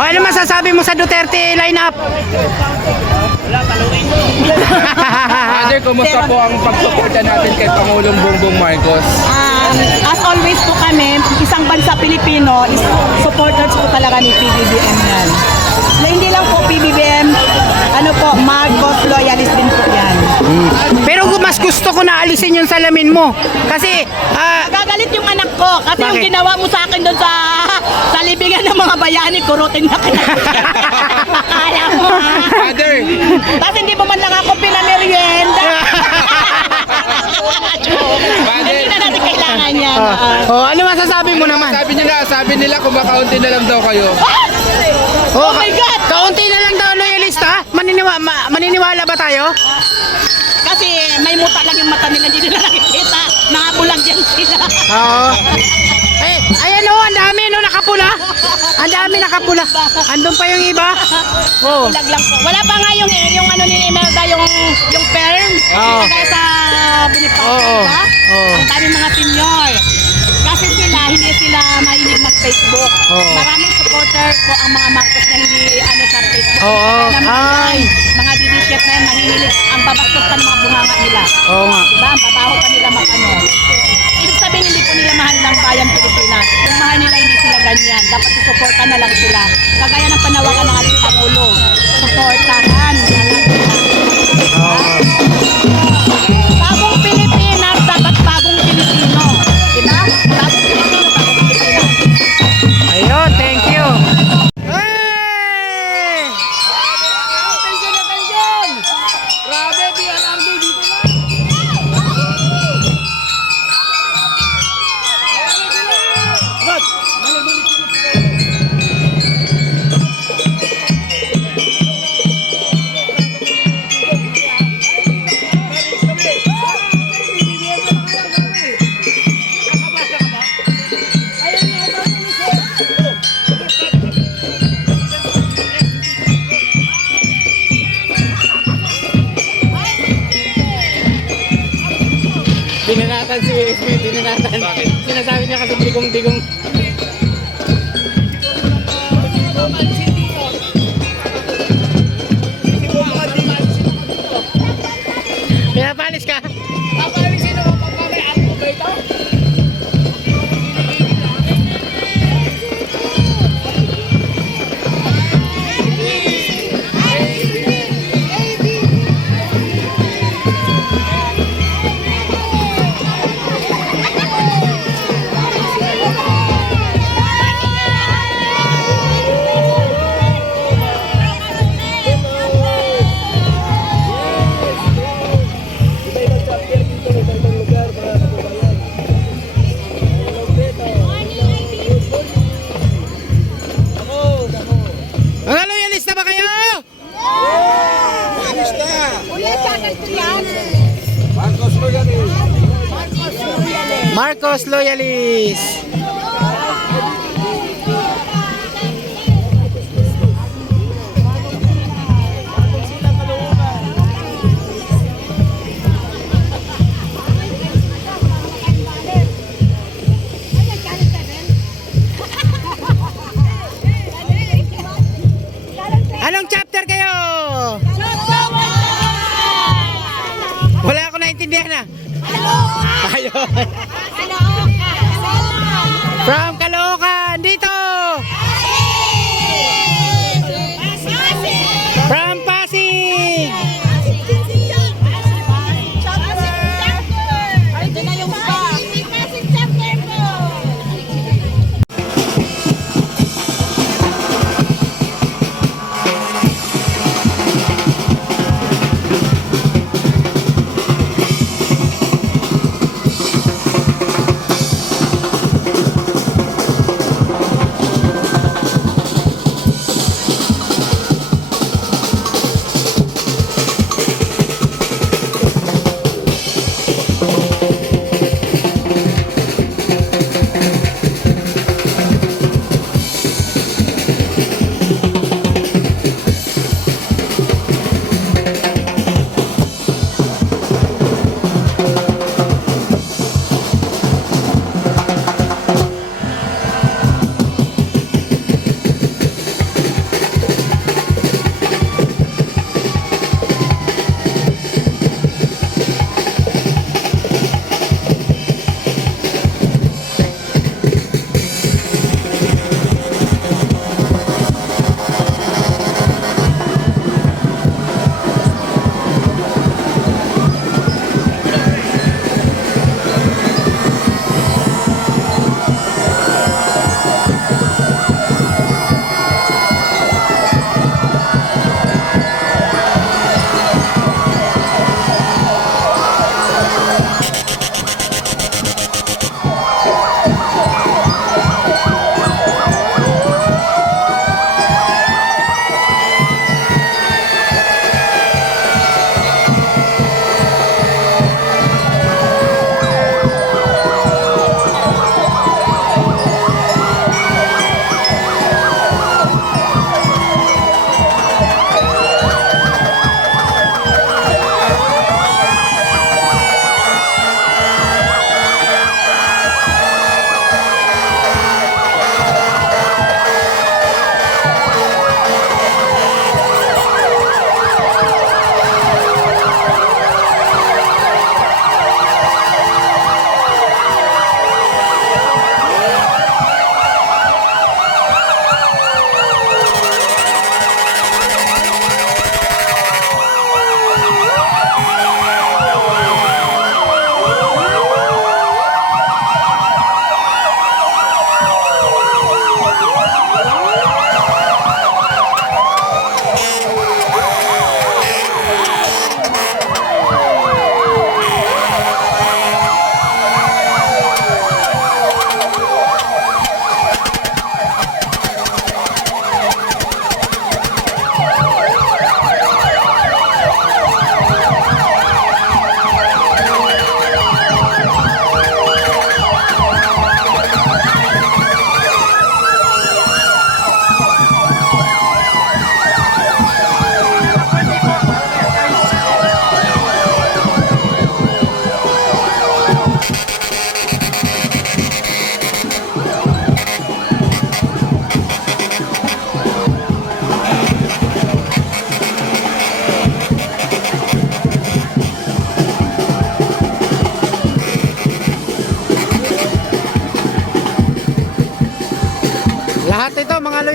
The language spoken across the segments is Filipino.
O, ano masasabi mo sa Duterte lineup? Ate, kumusta po ang pagsuporta natin kay Pangulong Bongbong Marcos? As always po kami, isang bansa Pilipino, is supporters po talaga ni PBBM yan. Hindi lang po PBBM, ano po, Marcos loyalist din po yan. Pero mas gusto ko na alisin yung salamin mo. Kasi, Gagalit yung anak ko kasi yung Bakit? ginawa mo sa akin doon sa libingan ng mga bayani, kurutin na kita. Kaya mo ha? Father! Tapos hindi mo man lang ako pinamerienda. Hindi na natin kailangan yan. ano masasabi mo naman? Sabi nila kumakaunti na lang daw kayo. Oh my God! Kaunti na lang daw loyalista? Maniniwala ba tayo? Kasi may muta lang yung mata nila, hindi nila nakikita. Nakabulag yan sila. Oo. Ayan o, ang dami no, nakapula. Ang dami nakapula. Andun pa yung iba. Oh. Bulag lang po. Wala pa nga yung ano ni Imelda, yung perm. Oo. Kaya sa Bonifacio, Oo. diba? Oo. Ang dami mga senior. Kasi hindi sila mahilig mag-Facebook. Oo. Maraming supporter po ang mga Marcos na hindi ano sa Facebook. Oo. Kaya naman Ay. yan, mga DD chef na yan, mahilig. Ang babastos pa ng mga bunganga nila. Oo nga. Diba? Ang babaho pa nila mag-ano. Ibig sabihin, hindi po nila mahal ng bayan Pilipinas. Kung mahal nila, hindi sila ganyan. Dapat susuportan na lang sila. Kagaya ng panawagan ng ating Pangulo. Suportahan. Bagong Pilipinas, dapat bagong Pilipino. Diba? Bagong Pilipino, bagong Pilipinas. Ayun, thank you. Hey! Grabe, PRRD dito na! Dinanatan si SB, dinanatan. Bakit? Sinasabi niya kasi digong-digong. Pinapalis ka? Papalisin naman pag kami ang ba ito? Mga loyalista ba kayo? Marcos Loyalist. Anong chapter kayo? Wala ako naintindihan na. Ayun. From Caloocan, dito. From Pasig. Ito na yung pa.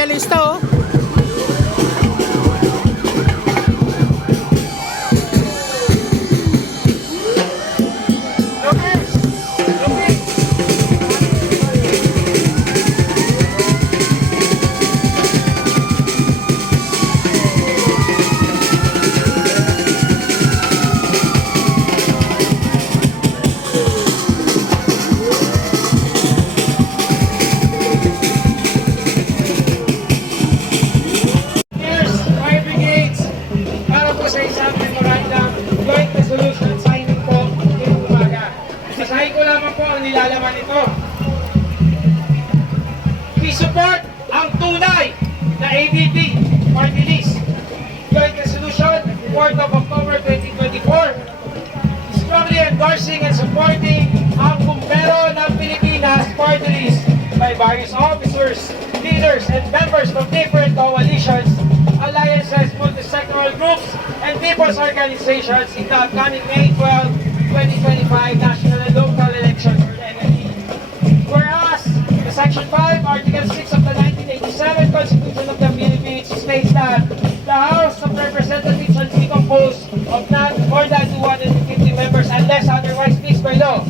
loyalista oh. Here's fire brigades para po sa isang memorandum joint resolution signing po ngayong umaga. Sasahin ko lamang po ang nilalaman nito. We support ang tunay na ABP party list joint resolution 4th of October 2024, strongly endorsing and supporting ang bumbero ng Pilipinas party list by various officers, leaders, and members from different coalitions, alliances, multi-sectoral groups, and people's organizations in the upcoming May 12, 2025 national and local elections for the NLD. Whereas, the Section 5, Article 6 of the 1987 Constitution of the Philippines states that the House of Representatives shall be composed of not more than 250 members unless otherwise fixed by law,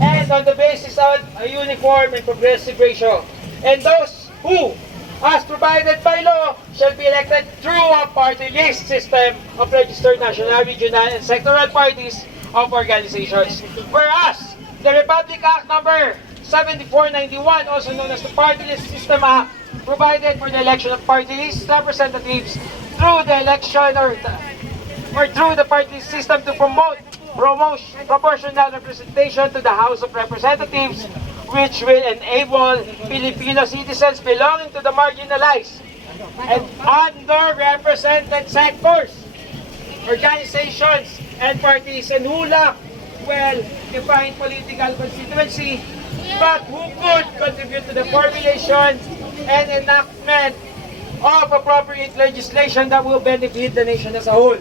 and on the basis of a uniform and progressive ratio. And those who, as provided by law, shall be elected through a party list system of registered national, regional, and sectoral parties of organizations. Whereas, the Republic Act number 7491, also known as the Party List System Act, provided for the election of party list representatives through the election or through the party system to promote proportional representation to the House of Representatives, which will enable Filipino citizens belonging to the marginalized and underrepresented sectors, organizations, and parties, and who lack well-defined political constituency, but who could contribute to the formulation and enactment of appropriate legislation that will benefit the nation as a whole.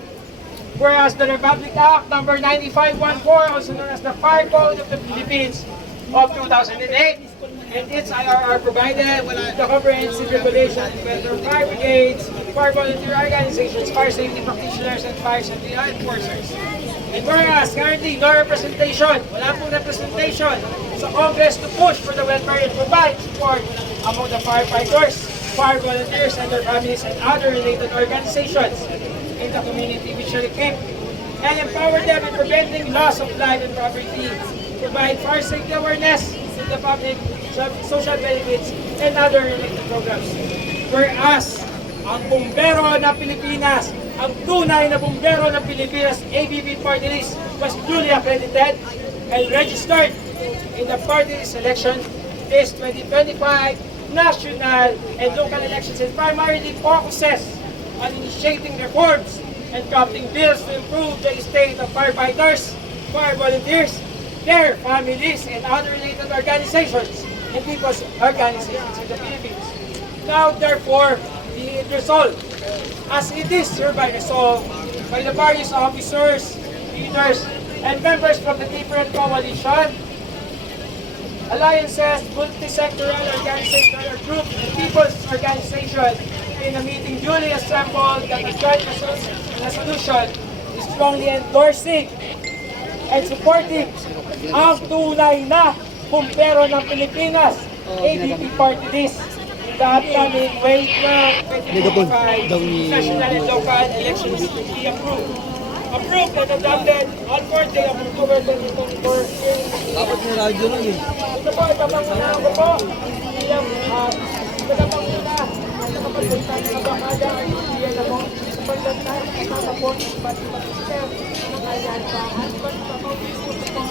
Whereas the Republic Act number 9514, also known as the Fire Code of the Philippines of 2008, and its IRR provided the comprehensive regulation of fire brigades, fire volunteer organizations, fire safety practitioners, and fire safety enforcers. And whereas currently no representation, wala pong representation sa Congress to push for the welfare and provide support among the firefighters, fire volunteers, and their families, and other related organizations in the community which shall equip and empower them in preventing loss of life and property, provide fire safety awareness in the public, social benefits, and other related programs. Whereas, ang bumbero ng Pilipinas, ang tunay na bumbero ng Pilipinas ABP party list was duly accredited and registered in the party list election this 2025 national and local elections, and primarily focuses on initiating reforms and crafting bills to improve the state of firefighters, fire volunteers, their families, and other related organizations and people's organizations in the Philippines. Now, therefore, be it resolved, as it is hereby resolved by the various officers, leaders, and members from the different coalition, alliances, multi-sectoral organizational groups, and people's organizations in a meeting duly assembled that the joint resolution is strongly endorsing and supporting ang tunay na bumbero ng Pilipinas ABP party list in the upcoming May 12, 2025 national and local elections to be approved. Approved and adopted on 4th day of October 2024. Dapat may radyo lang eh. Ito po, ipapanguna ko po. Ipapanguna ang nakapagpunta ng kabakada ay hindi na mo. Pagdantan, kasama po ng iba't ibang system. Ang ayan pa. At pagpapaulis ko po.